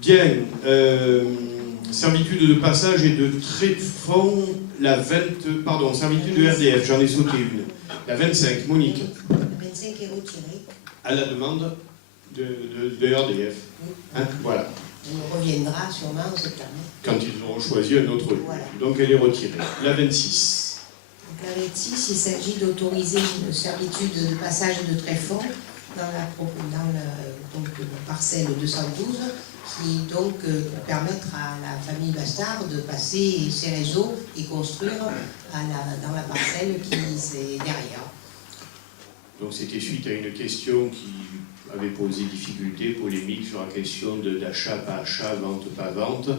Bien. Servitude de passage et de tréfonds, servitude de RDF, j'en ai sauté une. La 25, Monique. La 25 est retirée. À la demande de RDF. Oui. Hein, voilà. On reviendra sûrement cette année. Quand ils auront choisi un autre lieu. Voilà. Donc elle est retirée. La 26. Donc la 26, il s'agit d'autoriser une servitude de passage et de tréfonds dans la parcelle 212, qui donc permettre à la famille Bastard de passer ses réseaux et construire dans la parcelle qui est derrière. Donc c'était suite à une question qui avait posé difficulté, polémique sur la question d'achat, pas achat, vente, pas vente.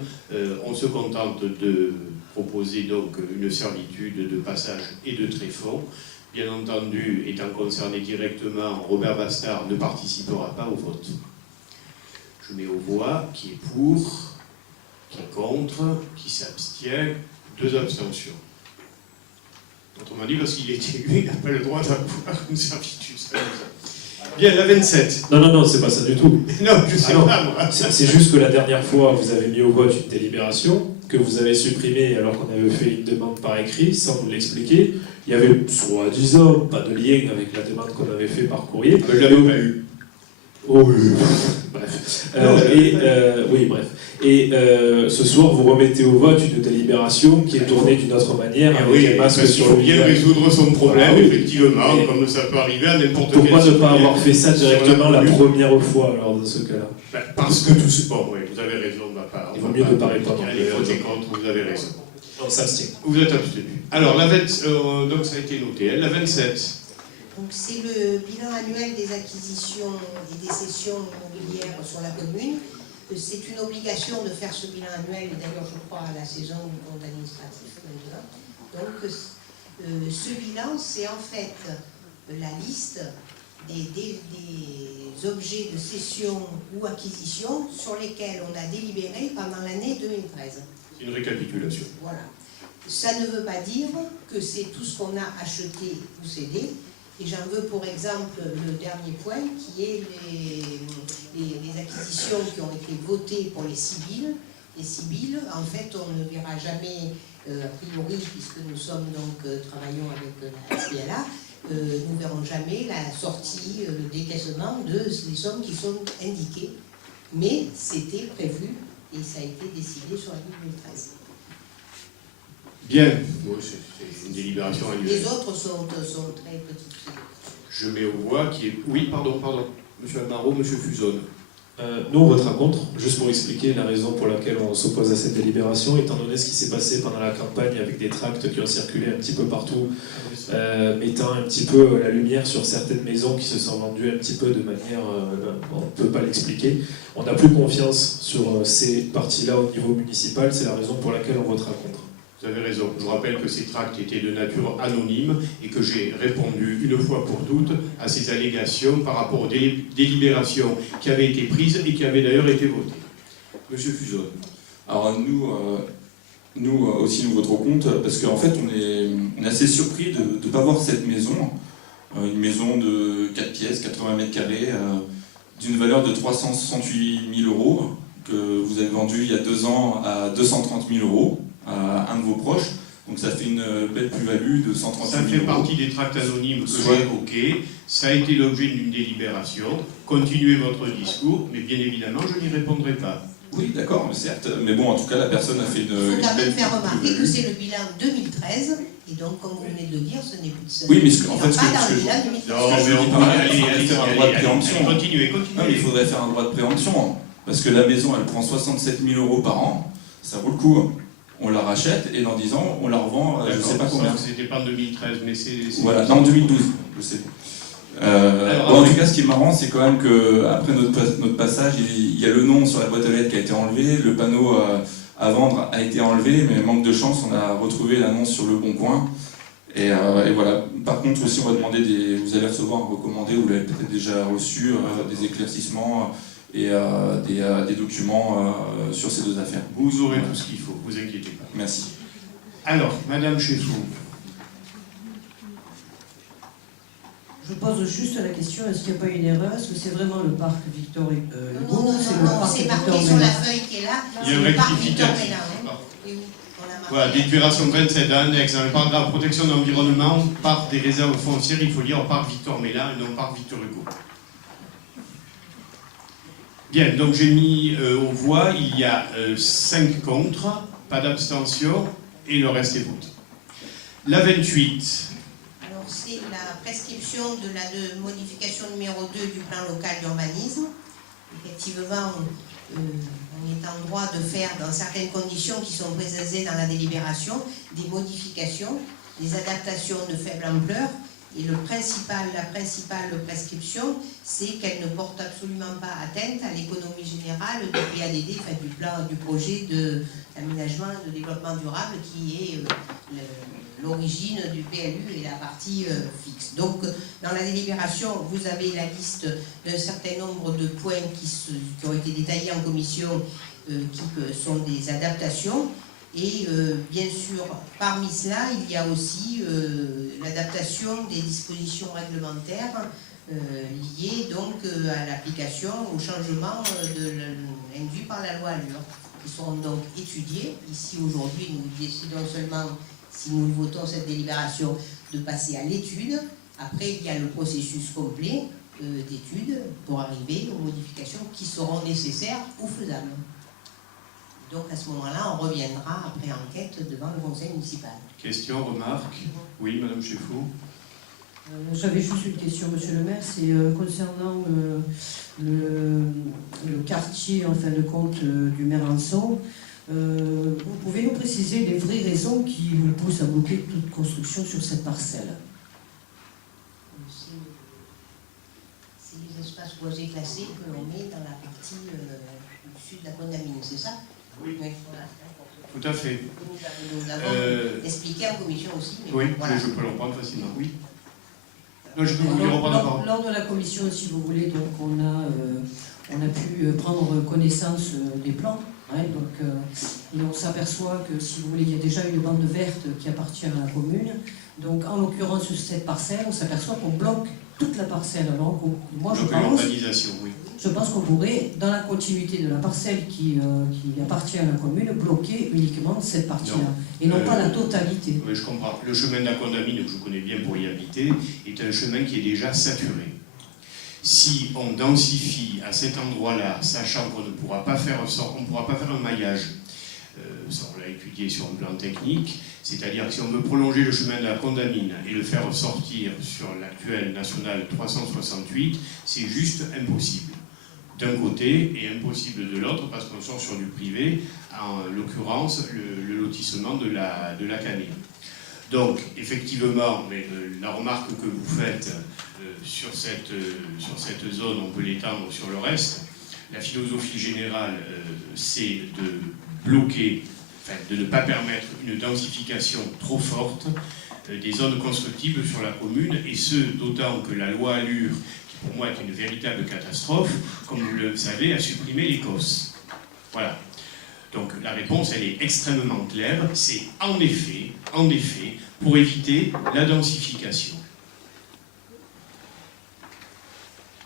On se contente de proposer donc une servitude de passage et de tréfonds. Bien entendu, étant concerné directement, Robert Bastard ne participera pas au vote. Je mets aux voix qui est pour, qui est contre, qui s'abstient, 2 abstentions. Autrement dit, parce qu'il est élu, il n'a pas le droit d'avoir une servitude. Bien, la 27. Non, c'est pas ça du tout. Non, je sais pas, moi. C'est juste que la dernière fois, vous avez mis au vote une délibération que vous avez supprimée alors qu'on avait fait une demande par écrit, sans nous l'expliquer. Il y avait, soi-disant, pas de lien avec la demande qu'on avait fait par courrier. Je l'avais pas eu. Oh oui, bref. Oui, bref. Et ce soir, vous remettez au vote une délibération qui est tournée d'une autre manière, avec oui, un masque parce qu'il sur faut le bien visage. résoudre son problème, Ah, oui. effectivement, Et comme ça peut arriver à n'importe quel... pourquoi ne pas avoir fait ça directement la commune. première fois, alors, dans ce cas-là? Parce que tout ce... Bon, oui, vous avez raison, on va pas... Il vaut mieux ne pas répondre. Allez, votez contre, vous avez raison. On s'abstient. Vous êtes abstenu. Alors, donc ça a été noté. La 27. Donc c'est le bilan annuel des acquisitions et des cessions immobilières sur la commune. C'est une obligation de faire ce bilan annuel, et d'ailleurs je crois à la saison du compte administratif maintenant. Donc ce bilan, c'est en fait la liste des objets de cession ou acquisition sur lesquels on a délibéré pendant l'année 2013. C'est une récapitulation. Voilà. Ça ne veut pas dire que c'est tout ce qu'on a acheté ou cédé. Et j'en veux pour exemple le dernier point qui est les acquisitions qui ont été votées pour les civils. Les civils, en fait, on ne verra jamais, a priori, puisque nous sommes donc travaillons avec la SPLA, nous ne verrons jamais la sortie, le décaissement des sommes qui sont indiquées. Mais c'était prévu et ça a été décidé sur l'année 2013. Bien. Oui, c'est une délibération annuelle. Les autres sont très petites. Je mets aux voix qui est... Oui, pardon. Monsieur Almaro, Monsieur Fusone. Nous, on votera contre, juste pour expliquer la raison pour laquelle on s'oppose à cette délibération, étant donné ce qui s'est passé pendant la campagne avec des tracts qui ont circulé un petit peu partout, mettant un petit peu la lumière sur certaines maisons qui se sont vendues un petit peu de manière... on ne peut pas l'expliquer. On n'a plus confiance sur ces parties-là au niveau municipal, c'est la raison pour laquelle on votera contre. Vous avez raison. Je vous rappelle que ces tracts étaient de nature anonyme et que j'ai répondu une fois pour toutes à ces allégations par rapport aux délibérations qui avaient été prises et qui avaient d'ailleurs été votées. Monsieur Fusone. Alors nous aussi nous voterons contre parce qu'en fait on est assez surpris de ne pas voir cette maison, une maison de 4 pièces, 80 mètres carrés, d'une valeur de 368 000 euros que vous avez vendue il y a 2 ans à 230 000 euros. À un de vos proches, donc ça fait une belle plus-value de 130 000 euros. Ça fait partie des tracts anonymes que j'ai évoqués, ça a été l'objet d'une délibération, continuez votre discours, mais bien évidemment je n'y répondrai pas. Oui, d'accord, certes, mais bon, en tout cas, la personne a fait Il faut quand même faire remarquer que c'est le bilan 2013, et donc, comme vous venez de le dire, ce n'est plus... Oui, mais en fait, pas dans le bilan 2013. Non, mais allez, faire un droit de préemption. Continuez. Non, mais il faudrait faire un droit de préemption, parce que la maison, elle prend 67 000 euros par an, ça vaut le coup. On la rachète et dans 10 ans, on la revend, je ne sais pas combien. C'était pas en 2013, mais c'est... Voilà, non, en 2012, je sais. En tout cas, ce qui est marrant, c'est quand même qu'après notre passage, il y a le nom sur la boîte aux lettres qui a été enlevé, le panneau à vendre a été enlevé, mais manque de chance, on a retrouvé l'annonce sur Le Bon Coin. Et voilà. Par contre, aussi, on va demander vous allez recevoir un recommandé, vous l'avez peut-être déjà reçu, des éclaircissements et des documents sur ces 2 affaires. Vous aurez tout ce qu'il faut, vous inquiétez pas. Merci. Alors, Madame Chessou. Je pose juste la question, est-ce qu'il n'y a pas une erreur? Est-ce que c'est vraiment le parc Victor Hugo? Non, c'est marqué sur la feuille qui est là. Il y a un C'est le parc rectificatif. Victor Mélin, hein. Oui, oui, on l'a marqué. Voilà, délibération 27 à index, dans le paragraphe protection de l'environnement, parc des réserves foncières, il faut lire parc Victor Mélin et non parc Victor Hugo. Bien, donc j'ai mis aux voix, il y a 5 contre, pas d'abstention, et le reste est voté. La 28. Alors, c'est la prescription de la modification numéro 2 du plan local d'urbanisme. Effectivement, on est en droit de faire, dans certaines conditions qui sont précisées dans la délibération, des modifications, des adaptations de faible ampleur. Et la principale prescription, c'est qu'elle ne porte absolument pas atteinte à l'économie générale du PADD, enfin du projet d'aménagement et de développement durable qui est l'origine du PLU et la partie fixe. Donc, dans la délibération, vous avez la liste d'un certain nombre de points qui ont été détaillés en commission, qui sont des adaptations. Et bien sûr, parmi cela, il y a aussi l'adaptation des dispositions réglementaires liées donc à l'application, au changement induit par la loi ALUR, qui seront donc étudiés. Ici, aujourd'hui, nous décidons seulement, si nous votons cette délibération, de passer à l'étude. Après, il y a le processus complet d'étude pour arriver aux modifications qui seront nécessaires ou faisables. Donc à ce moment-là, on reviendra après enquête devant le conseil municipal. Question, remarque? Oui, Madame Cheffaut. J'avais juste une question, monsieur le maire, c'est concernant le quartier, en fin de compte, du Mérançon. Vous pouvez nous préciser les vraies raisons qui vous poussent à bloquer toute construction sur cette parcelle? C'est les espaces boisés classés que l'on met dans la partie du sud de la Condamine, c'est ça? Oui. Voilà. Tout à fait. Nous l'avons expliqué en commission aussi. Mais Oui, voilà. je peux l'en prendre facilement, oui. Non, je peux vous dire reprendre la parole. Lors de la commission, si vous voulez, donc on a pu prendre connaissance des plans. Hein, donc, et on s'aperçoit que, si vous voulez, il y a déjà une bande verte qui appartient à la commune. Donc, en l'occurrence, sur cette parcelle, on s'aperçoit qu'on bloque toute la parcelle. Alors, moi, je pense qu'on pourrait, dans la continuité de la parcelle qui appartient à la commune, bloquer uniquement cette partie-là, et non pas la totalité. Oui, je comprends. Le chemin de la Condamine, que je connais bien pour y habiter, est un chemin qui est déjà saturé. Si on densifie à cet endroit-là, sachant qu'on ne pourra pas faire un maillage, ça on l'a étudié sur un plan technique, c'est-à-dire que si on veut prolonger le chemin de la Condamine et le faire sortir sur l'actuelle nationale 368, c'est juste impossible d'un côté et impossible de l'autre parce qu'on sort sur du privé, en l'occurrence le lotissement de la Canée. Donc effectivement, mais, la remarque que vous faites sur cette zone, on peut l'étendre sur le reste. La philosophie générale, c'est de bloquer, de ne pas permettre une densification trop forte des zones constructibles sur la commune, et ce, d'autant que la loi ALUR, qui pour moi est une véritable catastrophe, comme vous le savez, a supprimé les COS. Voilà. Donc la réponse, elle est extrêmement claire, c'est en effet, pour éviter la densification.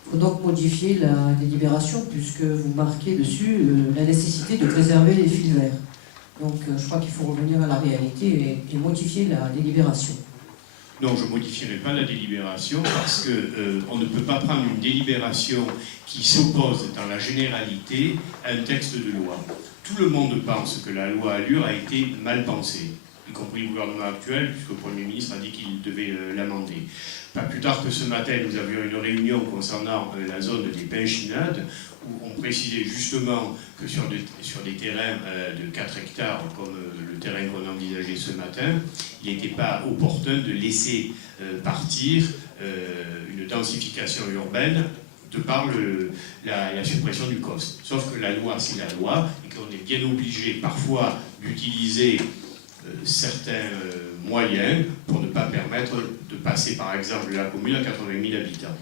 Il faut donc modifier la délibération, puisque vous marquez dessus la nécessité de préserver les fils verts. Donc je crois qu'il faut revenir à la réalité et modifier la délibération. Non, je ne modifierai pas la délibération parce qu'on ne peut pas prendre une délibération qui s'oppose dans la généralité à un texte de loi. Tout le monde pense que la loi ALUR a été mal pensée, y compris le gouvernement actuel, puisque le Premier ministre a dit qu'il devait l'amender. Pas plus tard que ce matin, nous avions une réunion concernant la zone des Pinchinades, où on précisait justement que sur des terrains de 4 hectares, comme le terrain qu'on envisageait ce matin, il n'était pas opportun de laisser partir une densification urbaine de par la suppression du COS. Sauf que la loi, c'est la loi, et qu'on est bien obligé parfois d'utiliser certains moyens pour ne pas permettre de passer, par exemple, la commune à 80 000 habitants.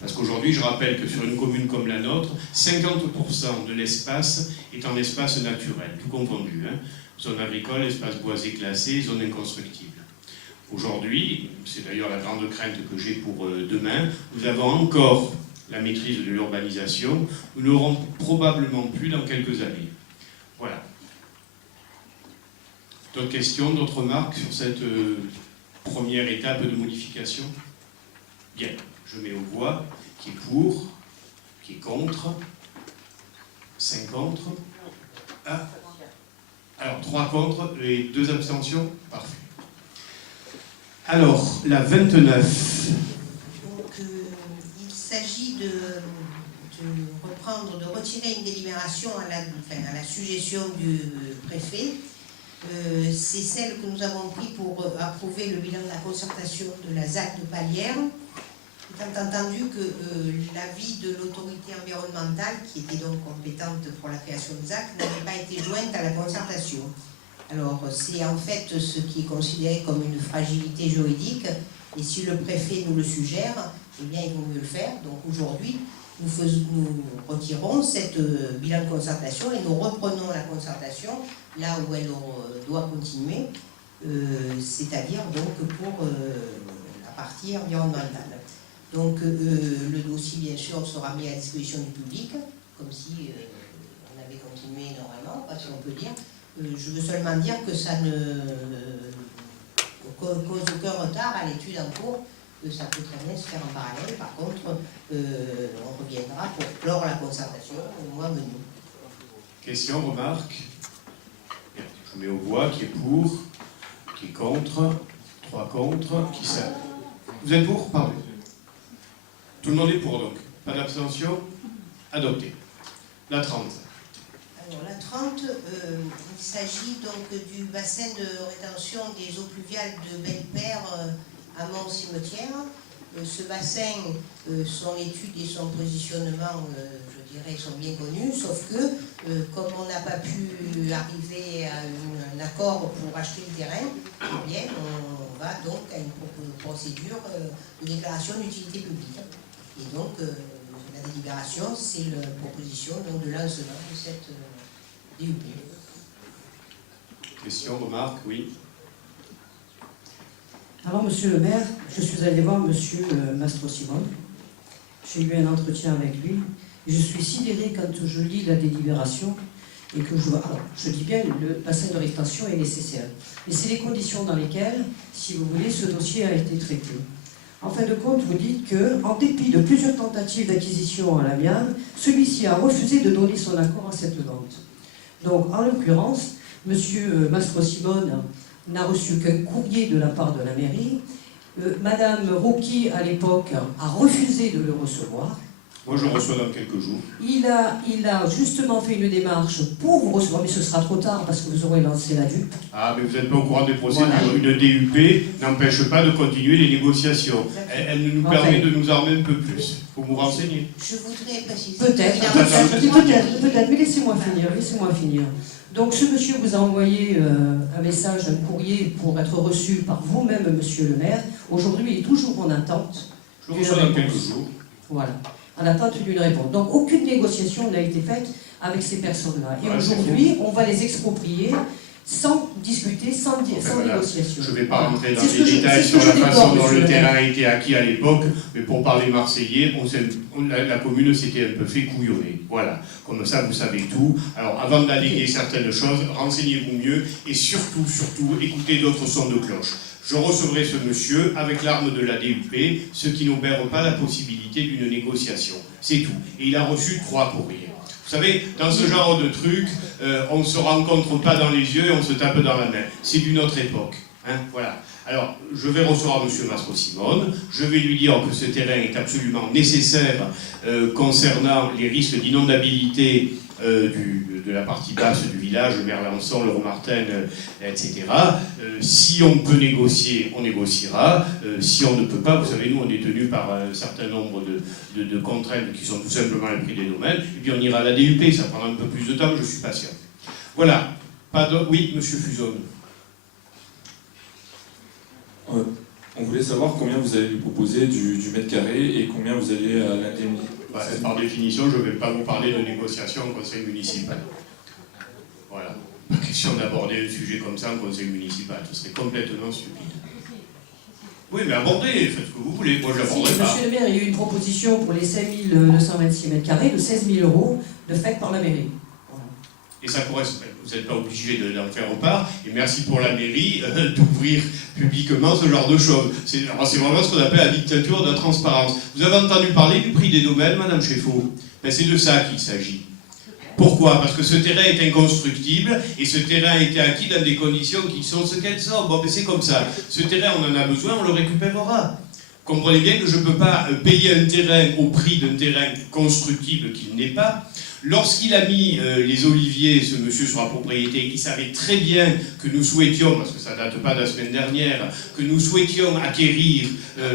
Parce qu'aujourd'hui, je rappelle que sur une commune comme la nôtre, 50% de l'espace est en espace naturel, tout confondu. Zone agricole, espace boisé classé, zone inconstructible. Aujourd'hui, c'est d'ailleurs la grande crainte que j'ai pour demain, nous avons encore la maîtrise de l'urbanisation, nous n'aurons probablement plus dans quelques années. Voilà. D'autres questions, d'autres remarques sur cette première étape de modification? Bien, je mets aux voix qui est pour, qui est contre, 5 contre. Ah. Alors, 3 contre et 2 abstentions? Parfait. Alors, la 29. Donc, il s'agit de reprendre, de retirer une délibération à la suggestion du préfet. C'est celle que nous avons prise pour approuver le bilan de la concertation de la ZAC de Palière. Étant entendu que l'avis de l'autorité environnementale, qui était donc compétente pour la création de ZAC, n'avait pas été jointe à la concertation. Alors, c'est en fait ce qui est considéré comme une fragilité juridique, et si le préfet nous le suggère, eh bien, il vaut mieux le faire. Donc aujourd'hui, nous retirons cette bilan de concertation et nous reprenons la concertation là où elle doit continuer, c'est-à-dire donc pour la partie environnementale. Donc le dossier, bien sûr, sera mis à disposition du public, comme si on avait continué normalement, si on peut dire. Je veux seulement dire que ça ne cause aucun retard à l'étude en cours, que ça peut très bien se faire en parallèle. Par contre, on reviendra pour clore la concertation au mois venu. Question, remarque? Je mets aux voix qui est pour, qui est contre, 3 contre, qui ça? Vous êtes pour? Pardon. Tout le monde est pour donc. Pas d'abstention? Adopté. La 30. Alors la 30, il s'agit donc du bassin de rétention des eaux pluviales de Belle-Père à Mont-Cimetière. Ce bassin, son étude et son positionnement, je dirais, sont bien connus, sauf que, comme on n'a pas pu arriver à un accord pour acheter le terrain, eh bien, on va donc à une procédure de déclaration d'utilité publique. Et donc, la délibération, c'est la proposition donc, de lancement de cette DUP. Question, remarque, oui. Alors, monsieur le maire, je suis allé voir monsieur Mastro-Simone. J'ai eu un entretien avec lui. Je suis sidérée quand je lis la délibération et que je vois. Alors, je dis bien, le bassin de rétention est nécessaire. Mais c'est les conditions dans lesquelles, si vous voulez, ce dossier a été traité. En fin de compte, vous dites qu'en dépit de plusieurs tentatives d'acquisition à l'amiable, celui-ci a refusé de donner son accord à cette vente. Donc, en l'occurrence, M. Mastro-Simone n'a reçu qu'un courrier de la part de la mairie. Madame Rouki, à l'époque, a refusé de le recevoir. Moi, je reçois dans quelques jours. Il a justement fait une démarche pour vous recevoir, mais ce sera trop tard parce que vous aurez lancé la DUP. Ah, mais vous n'êtes pas au courant des procédures. Voilà. Une DUP n'empêche pas de continuer les négociations. Elle nous permet de nous armer un peu plus. Il faut vous renseigner. Je voudrais préciser. Peut-être, mais laissez-moi finir. Donc ce monsieur vous a envoyé un message, un courrier pour être reçu par vous-même, monsieur le maire. Aujourd'hui, il est toujours en attente. Je le reçois dans quelques jours. Voilà, en attente d'une réponse. Donc aucune négociation n'a été faite avec ces personnes-là. Et Ouais, aujourd'hui, on va les exproprier sans discuter, sans Voilà. négociation. Je ne vais pas rentrer dans C'est ce les que je- détails c'est ce sur que la je déplore, façon dont monsieur le le terrain maire. a été acquis à l'époque, mais pour parler marseillais, la commune s'était un peu fait couillonner. Voilà, comme ça vous savez tout. Alors avant d'alléguer certaines choses, renseignez-vous mieux et surtout, écoutez d'autres sons de cloche. Je recevrai ce monsieur avec l'arme de la DUP, ce qui n'obère pas la possibilité d'une négociation. C'est tout. Et il a reçu 3 courriers. Vous savez, dans ce genre de truc, on ne se rencontre pas dans les yeux et on se tape dans la main. C'est d'une autre époque. Hein, voilà. Alors, je vais recevoir M. Mastro-Simone, je vais lui dire que ce terrain est absolument nécessaire concernant les risques d'inondabilité de la partie basse du village, le Merlançon, le Romartin, etc. Si on peut négocier, on négociera. Si on ne peut pas, vous savez, nous, on est tenus par un certain nombre de contraintes qui sont tout simplement le prix des domaines, et puis on ira à la DUP, ça prendra un peu plus de temps, je suis patient. Voilà. Oui, M. Fuzon. On voulait savoir combien vous allez lui proposer du mètre carré et combien vous allez l'indemniser. Par définition, je ne vais pas vous parler de négociation au conseil municipal. Voilà. Pas question d'aborder un sujet comme ça en conseil municipal. Ce serait complètement stupide. Oui, mais abordez, faites ce que vous voulez, moi je Si, l'aborderai pas. monsieur le maire, il y a eu une proposition pour les 5226 m² de 16 000 € de fait par la mairie. Voilà. Et ça correspond, vous n'êtes pas obligé d'en faire part, et merci pour la mairie d'ouvrir publiquement ce genre de choses. C'est vraiment ce qu'on appelle la dictature de la transparence. Vous avez entendu parler du prix des domaines, Madame Cheffaut? Ben, c'est de ça qu'il s'agit. Pourquoi? Parce que ce terrain est inconstructible, et ce terrain a été acquis dans des conditions qui sont ce qu'elles sont. Bon, ben c'est comme ça. Ce terrain, on en a besoin, on le récupérera. Comprenez bien que je ne peux pas payer un terrain au prix d'un terrain constructible qu'il n'est pas. Lorsqu'il a mis les oliviers, ce monsieur sur la propriété, il savait très bien que nous souhaitions, parce que ça ne date pas de la semaine dernière, que nous souhaitions acquérir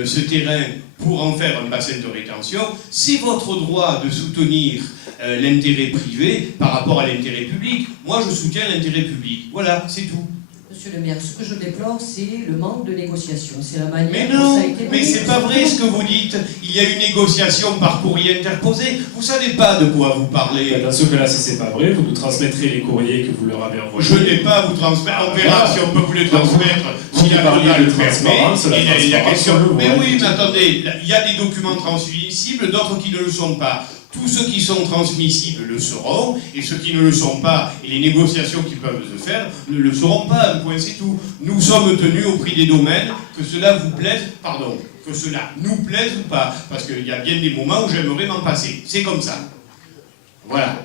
ce terrain pour en faire un bassin de rétention. C'est votre droit de soutenir l'intérêt privé par rapport à l'intérêt public. Moi, je soutiens l'intérêt public. Voilà, c'est tout. Monsieur le maire, ce que je déplore, c'est le manque de négociation. C'est la manière Mais dont non, ça a été mais mené. c'est pas vrai ce que vous dites. Il y a une négociation par courrier interposé. Vous savez pas de quoi vous parlez. Dans ce cas-là, si c'est pas vrai, vous nous transmettrez les courriers que vous leur avez envoyés. Je n'ai pas à vous transmettre. On verra si on peut vous les transmettre. Si la parliez loi de le permet. transparence, la Et la transparence, question. on le Mais voit. oui, mais attendez, il y a des documents transmissibles, d'autres qui ne le sont pas. Tous ceux qui sont transmissibles le seront, et ceux qui ne le sont pas, et les négociations qui peuvent se faire, ne le seront pas, un point c'est tout. Nous sommes tenus au prix des domaines, que cela vous plaise, pardon, que cela nous plaise ou pas, parce qu'il y a bien des moments où j'aimerais m'en passer. C'est comme ça. Voilà.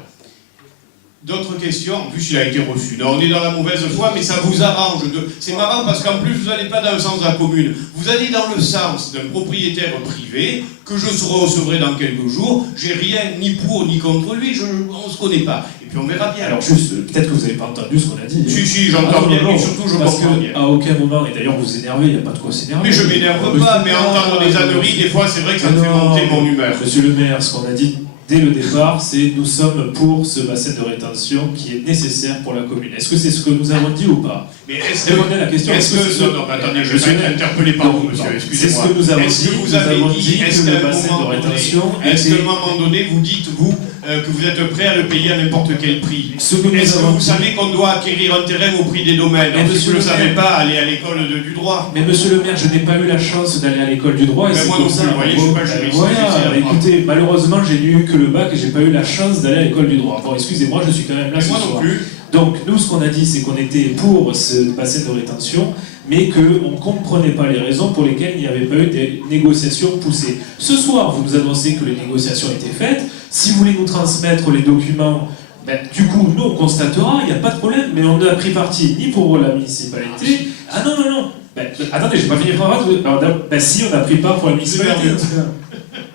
D'autres questions? En plus, il a été reçu. Non, on est dans la mauvaise foi, mais ça vous arrange. C'est marrant parce qu'en plus, vous n'allez pas dans le sens de la commune. Vous allez dans le sens d'un propriétaire privé que je recevrai dans quelques jours. J'ai rien ni pour ni contre lui. On ne se connaît pas. Et puis on verra bien. Alors juste, peut-être que vous n'avez pas entendu ce qu'on a dit. Si, j'entends bien, non, et surtout je parce comprends bien. qu'à aucun moment, et d'ailleurs vous énervez, il n'y a pas de quoi s'énerver. Mais je m'énerve pas, mais entendre des âneries, des fois, c'est vrai que ça me fait monter mon humeur. Monsieur le maire, ce qu'on a dit dès le départ, c'est nous sommes pour ce bassin de rétention qui est nécessaire pour la commune. Est-ce que c'est ce que nous avons dit ou pas? Mais est-ce que... Répondez à la question. Est-ce que... Non, attendez, je suis interpellé par vous, monsieur, excusez-moi. C'est ce que nous avons Est-ce dit. que vous avez dit, que est-ce le qu'à un bassin moment de donné, rétention est-ce qu'à était... un moment donné, vous dites, vous, que vous êtes prêt à le payer à n'importe quel prix? Ce que nous Est-ce que avons vous dit- savez qu'on doit acquérir un terrain au prix des domaines? Mais Si monsieur vous ne le le savez maire- pas, allez à l'école du droit. Mais monsieur le maire, je n'ai pas eu la chance d'aller à l'école du droit. Et Mais c'est moi pour non ça, plus, vous voyez, je suis pas juriste, voilà, j'essaie d'apprendre. écoutez, malheureusement, j'ai eu que le bac et j'ai pas eu la chance d'aller à l'école du droit. Bon, excusez-moi, je suis quand même là Mais ce moi soir. non plus. Donc, nous, ce qu'on a dit, c'est qu'on était pour ce bassin de rétention, mais qu'on ne comprenait pas les raisons pour lesquelles il n'y avait pas eu des négociations poussées. Ce soir, vous nous annoncez que les négociations étaient faites. Si vous voulez nous transmettre les documents, ben, du coup, nous, on constatera, il n'y a pas de problème, mais on n'a pris parti ni pour la municipalité. Ah non, non, non. Ben, attendez, j'ai pas fini de phrase. Ben, si, on a pris part pour la municipalité. dans ce cas.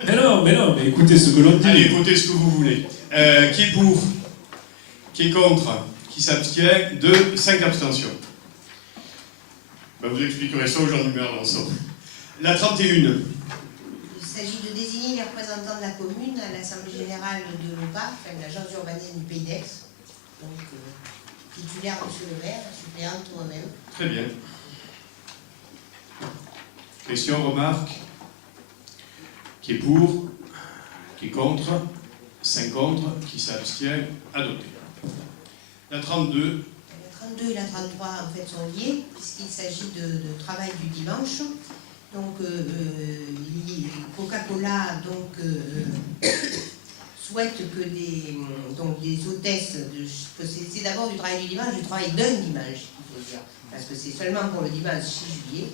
Mais non, mais écoutez ce que l'on dit. Allez, votez ce que vous voulez. Qui est pour? Qui est contre? Qui s'abstient? 5 abstentions. Ben, vous expliquerez ça aux gens du maire d'ensemble. La 31. Il s'agit de désigner les représentants de la commune à l'Assemblée Générale de l'OPA, enfin de l'Agence urbaine du Pays d'Aix. Donc, titulaire monsieur le maire, suppléante moi-même. Très bien. Question, remarque? Qui est pour? Qui est contre? 5 contre. Qui s'abstient? Adopté. La 32. La 32 et la 33 en fait sont liées puisqu'il s'agit de travail du dimanche. Donc Coca-Cola souhaite que des hôtesses, c'est d'abord du travail du dimanche, du travail d'un dimanche, il faut dire, parce que c'est seulement pour le dimanche 6 juillet.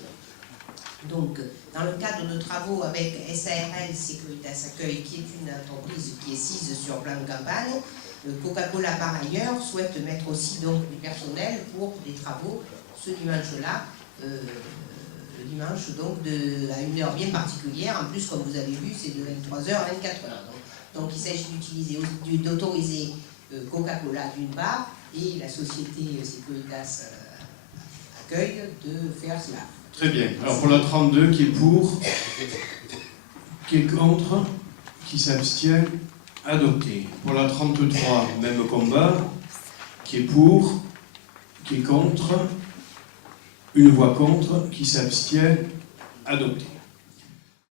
Donc, dans le cadre de travaux avec SARL Sécuritas Accueil, qui est une entreprise qui est sise sur plan de campagne, Coca-Cola, par ailleurs, souhaite mettre aussi donc du personnel pour des travaux ce dimanche-là, le dimanche donc à une heure bien particulière. En plus, comme vous avez vu, c'est de 23h à 24h. Donc il s'agit d'autoriser Coca-Cola d'une part et la société Sécuritas Accueil de faire cela. Très bien. Alors pour la 32, qui est pour? Qui est contre? Qui s'abstient? Adopté. Pour la 33, même combat. Qui est pour? Qui est contre? Une voix contre. Qui s'abstient? Adopté.